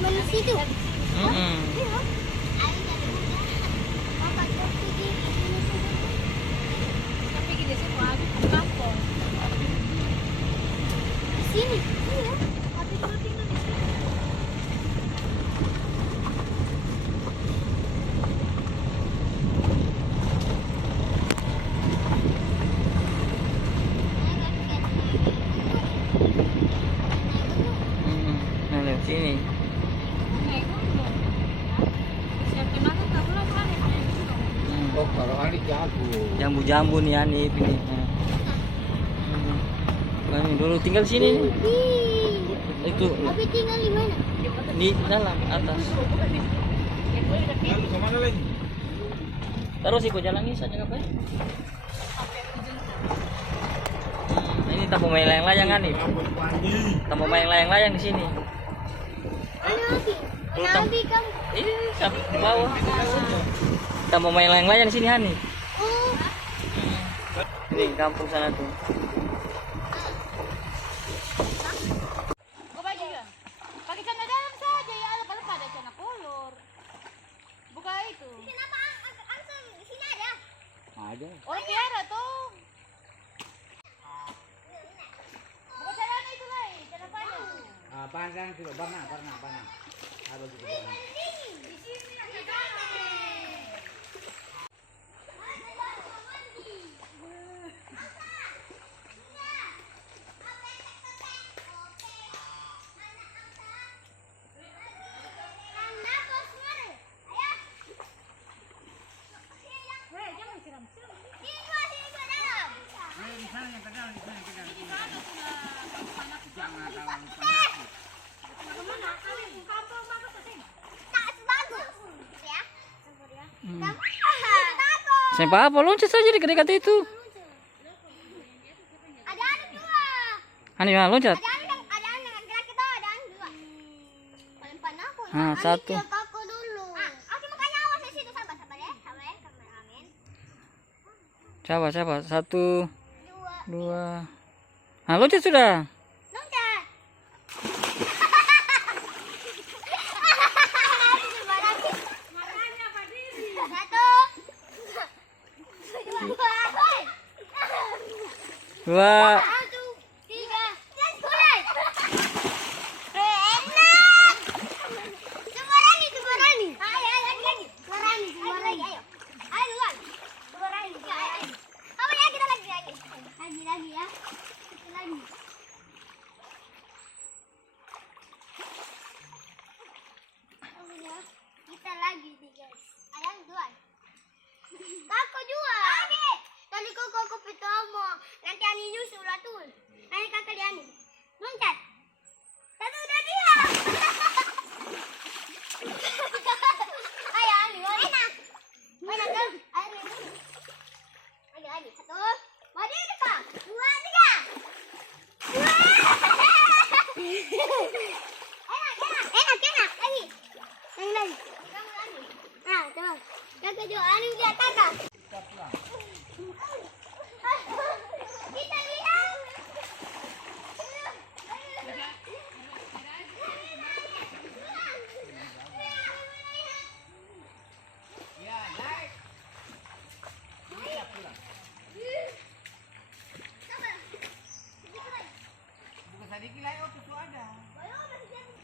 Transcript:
manusia itu. Tapi gini sih mau habis ke kampung. Di sini. Iya. Habis dulu tinggal di sini. Nah, lewat sini. Naik gunung. Siapin aja tak boleh kan naik gunung. Oh, kalau Ani jago. Jambu-jambu nih Anip ini. Nah, ini dulu tinggal sini nih. Itu Tapi tinggal di mana? di dalam atas. Lalu kemana lagi? Terus ikut jalan ini saja apa? Ini tamu main layang-layang Anip. Tamu main layang-layang di sini. Mana lagi? Tuh, Mana lagi kamu? Ini sampai di bawah. Tamu main layang-layang di sini Hani. Oh, Ini kampung sana tuh. Buka juga. Pakai celana dalam saja ya, kalau pada celana kolor. Buka itu. kenapa langsung di sini ada? Ada. Orang piara tuh. Buka celana itu lah, celana panjang. Ah, panjang juga warna. Ada juga warna. Di sini ada dalam. Hei, jangan siram. Di sana yang kedal, di sana yang kedal. Jangan Jangan kalau kemana? Kalian kampung bagus ke sini. Siapa apa loncat saja di dekat itu. Ada dua. Hani loncat. Ada dengan gerak itu ada dua. Paling panas aku. Ah, satu. Aku dulu. Oke, makanya awas di situ, sabar ya, kameramen. Coba. Satu, Dua. dua. Nah, loncat sudah. Loncat. Satu. Dua. Satu. Tiga. Mulai. Enak. Semua lagi. Ayo, lagi. Semua lagi. Ayo. Ayo duluan. Semua lagi. Ayo. Apa ya, kita lagi. Lagi ya. Lagi. Oh ya, kita lagi nih guys. Ayo duluan. Kakak juga. Tadi kakak pertama. Nanti Ani nyusul lah tuh. Nanti kakak di Ani. Loncat. Satu udah dia. Ayo Ani, enak. Mana tuh? Ayo Ani. Lagi. Satu. Maju dekat. Dua, tiga. Enak. Lagi. Lagi. Kamu lagi. Nah, tuh. Kakak juga Ani di atas. Kita lihat. Ya, naik. Bukan sedikit lah, oh, itu ada. Ayo, masih jadi.